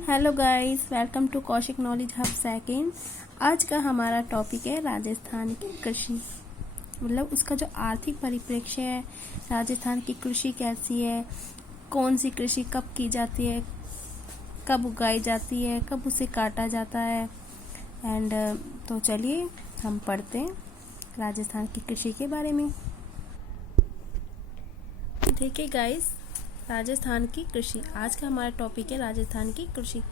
Hello guys, welcome to Kaushik knowledge hub second. आज का हमारा टॉपिक है राजस्थान की कृषि। मतलब उसका जो आर्थिक परिप्रेक्ष्य है, राजस्थान की कृषि कैसी है, कौन सी कृषि कब की जाती है, कब उगाई जाती है, कब उसे काटा जाता है। एंड तो चलिए हम पढ़ते हैं राजस्थान की कृषि के बारे में। देखिए गाइस, राजस्थान की कृषि, आज का हमारा टॉपिक है राजस्थान की कृषि।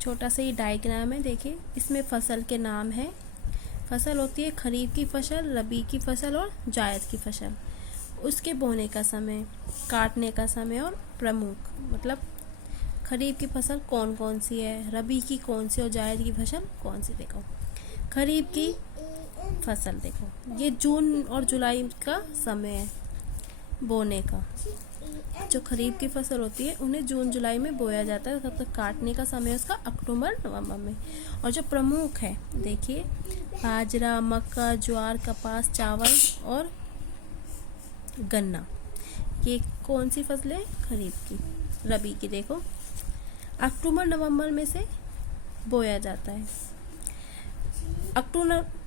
छोटा सा ही डायग्राम है, देखिए इसमें फसल के नाम है। फसल होती है खरीफ की फसल, रबी की फसल और जायद की फसल। उसके बोने का समय, काटने का समय और प्रमुख, मतलब खरीफ की फसल कौन कौन सी है, रबी की कौन सी और जायद की फसल कौन सी। देखो खरीफ की फसल, देखो ये जून और जुलाई का समय है बोने का। जो खरीफ की फसल होती है उन्हें जून जुलाई में बोया जाता है, तब तक काटने का समय उसका अक्टूबर नवंबर में। और जो प्रमुख है, देखिए बाजरा, मक्का, ज्वार, कपास, चावल और गन्ना, ये कौन सी फसलें? खरीफ की। रबी की देखो अक्टूबर नवंबर में से बोया जाता है।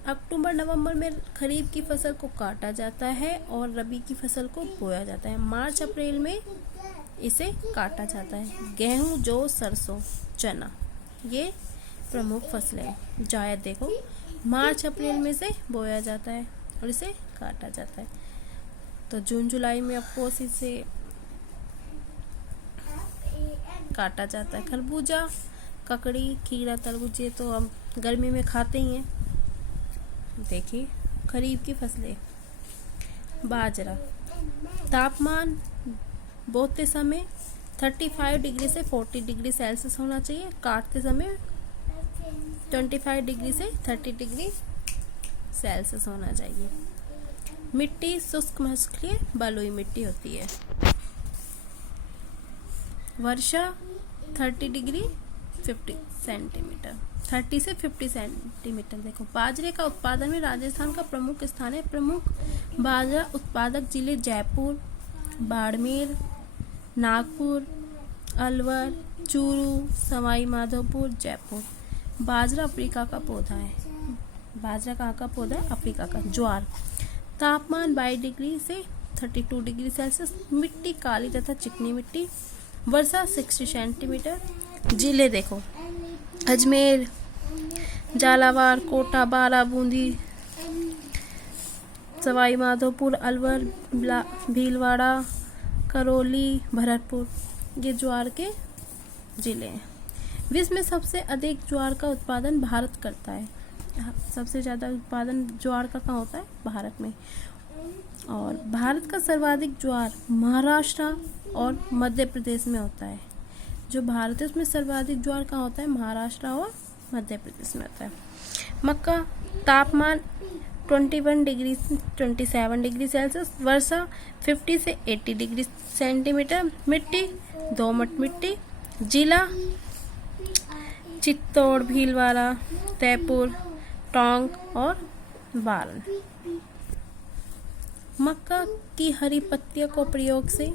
अक्टूबर नवंबर में खरीफ की फसल को काटा जाता है और रबी की फसल को बोया जाता है। मार्च अप्रैल में इसे काटा जाता है। गेहूं, जौ, सरसों, चना, ये प्रमुख फसलें हैं। जायद देखो मार्च अप्रैल में से बोया जाता है और इसे काटा जाता है। तो जून जुलाई में अफकोर्स इसे काटा जाता है। खरबूजा, ककड़ी, खीरा, तरबूज, ये तो हम गर्मी में खाते ही हैं। देखिए खरीफ की फसलें, बाजरा, तापमान बोते समय 35 डिग्री से 40 डिग्री सेल्सियस होना चाहिए। काटते समय 25 डिग्री से 30 डिग्री सेल्सियस होना चाहिए। मिट्टी शुष्क मृष्टीय बलुई मिट्टी होती है। वर्षा 30 डिग्री 50 सेंटीमीटर, 30 से 50 सेंटीमीटर। देखो बाजरे का उत्पादन में राजस्थान का प्रमुख स्थान है। प्रमुख बाजरा उत्पादक जिले जयपुर, बाड़मेर, नागपुर, अलवर, चूरू, सवाई माधोपुर, जयपुर। बाजरा अफ्रीका का पौधा है। बाजरा कहाँ का पौधा है? अफ्रीका का। ज्वार, तापमान 22 डिग्री से 32 डिग्री सेल्सियस। मिट्टी काली तथा चिकनी मिट्टी। वर्षा 60 सेंटीमीटर। जिले देखो अजमेर, झालावाड़, कोटा, बारा, बूंदी, सवाई माधोपुर, अलवर, भीलवाड़ा, करौली, भरतपुर, ये ज्वार के जिले हैं। विश्व में सबसे अधिक ज्वार का उत्पादन भारत करता है। सबसे ज़्यादा उत्पादन ज्वार का कहाँ होता है? भारत में। और भारत का सर्वाधिक ज्वार महाराष्ट्र और मध्य प्रदेश में होता है। जो भारत है उसमें सर्वाधिक ज्वार कहाँ होता है? महाराष्ट्र और मध्य प्रदेश में होता है। मक्का, तापमान 21 डिग्री से 27 डिग्री सेल्सियस। वर्षा 50 से 80 डिग्री सेंटीमीटर। मिट्टी दोमट मिट्टी। जिला चित्तौड़, भीलवाड़ा, जयपुर, टोंक और बालन। मक्का की हरी पत्तियों को प्रयोग से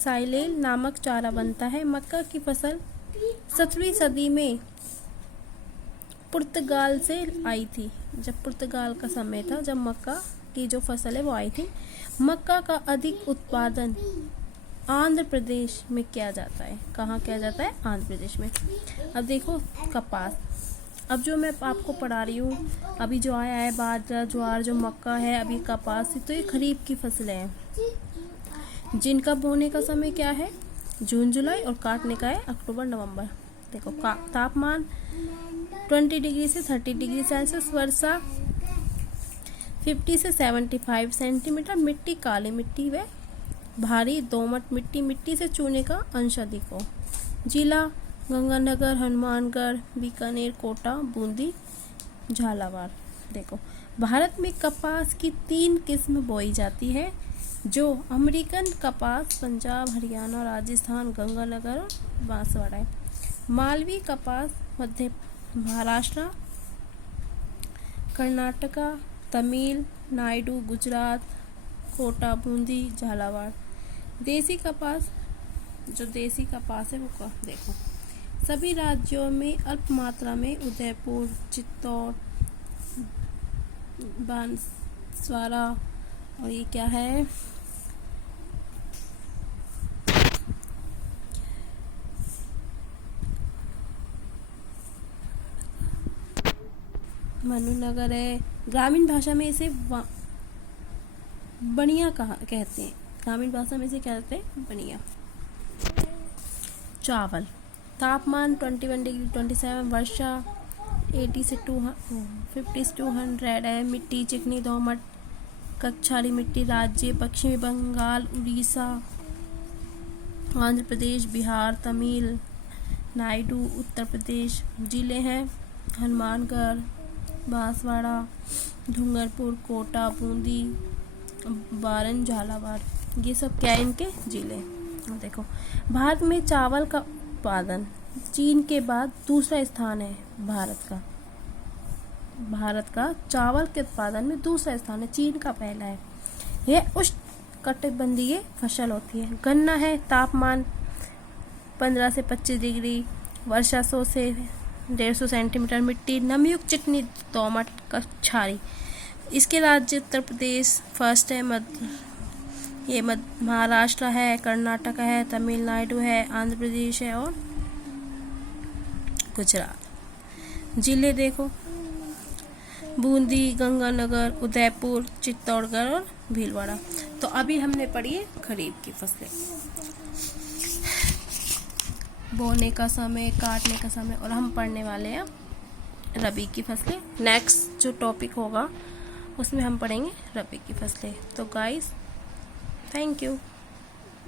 साइलेल नामक चारा बनता है। मक्का की फसल 17वीं सदी में पुर्तगाल से आई थी। जब पुर्तगाल का समय था, जब मक्का की जो फसल है वो आई थी। मक्का का अधिक उत्पादन आंध्र प्रदेश में किया जाता है। कहाँ किया जाता है? आंध्र प्रदेश में। अब देखो कपास, अब जो मैं आपको पढ़ा रही हूँ, अभी जो आया है बाजरा, ज्वार, जो मक्का है, अभी कपास, तो ये खरीफ की फसलें हैं जिनका बोने का समय क्या है? जून जुलाई, और काटने का है अक्टूबर नवंबर। देखो तापमान 20 डिग्री से 30 डिग्री सेल्सियस। वर्षा 50 से 75 सेंटीमीटर। मिट्टी काली मिट्टी व भारी दोमट मिट्टी। मिट्टी से चूने का अंश अधिक हो। जिला गंगानगर, हनुमानगढ़, बीकानेर, कोटा, बूंदी, झालावाड़। देखो भारत में कपास की 3 किस्म बोई जाती है, जो अमेरिकन कपास पंजाब, हरियाणा, राजस्थान, गंगानगर और बांसवाड़ा है। मालवी कपास मध्य महाराष्ट्र, कर्नाटका, तमिल नाडु, गुजरात, कोटा, बूंदी, झालावाड़। देसी कपास जो देसी कपास है वो देखो। सभी राज्यों में अल्प मात्रा में उदयपुर, चित्तौड़, बांसवाड़ा और ये क्या है, मनुनगर है। ग्रामीण भाषा में इसे बनिया कहते हैं। ग्रामीण भाषा में इसे क्या कहते हैं? बनिया। चावल, तापमान 21 डिग्री 27, वर्षा 80 से 50 से 200 है। मिट्टी चिकनी दोमट कक्षारी मिट्टी। राज्य पश्चिमी बंगाल, उड़ीसा, आंध्र प्रदेश, बिहार, तमिलनाडु, उत्तर प्रदेश। जिले हैं हनुमानगढ़, बांसवाड़ा, डूंगरपुर, कोटा, बूंदी, बारन, झालावाड़। ये सब क्या है इनके जिले। देखो, भारत में चावल का उत्पादन चीन के बाद दूसरा स्थान है। भारत का चावल के उत्पादन में दूसरा स्थान है, चीन का पहला है। यह उष्णकटिबंधीय फसल होती है। गन्ना है, तापमान 15 से 25 डिग्री, वर्षा 100 से 150 सेंटीमीटर। मिट्टी नमयुक्त चिकनी दोमट कक्षारी। इसके राज्य उत्तर प्रदेश फर्स्ट है, महाराष्ट्र है, कर्नाटक है, तमिलनाडु है, आंध्र प्रदेश है और गुजरात। जिले देखो, बूंदी, गंगानगर, उदयपुर, चित्तौड़गढ़ और भीलवाड़ा। तो अभी हमने पढ़ी है खरीफ की फसलें, बोने का समय, काटने का समय, और हम पढ़ने वाले हैं रबी की फसलें। नेक्स्ट जो टॉपिक होगा उसमें हम पढ़ेंगे रबी की फसलें। तो गाइस, थैंक यू।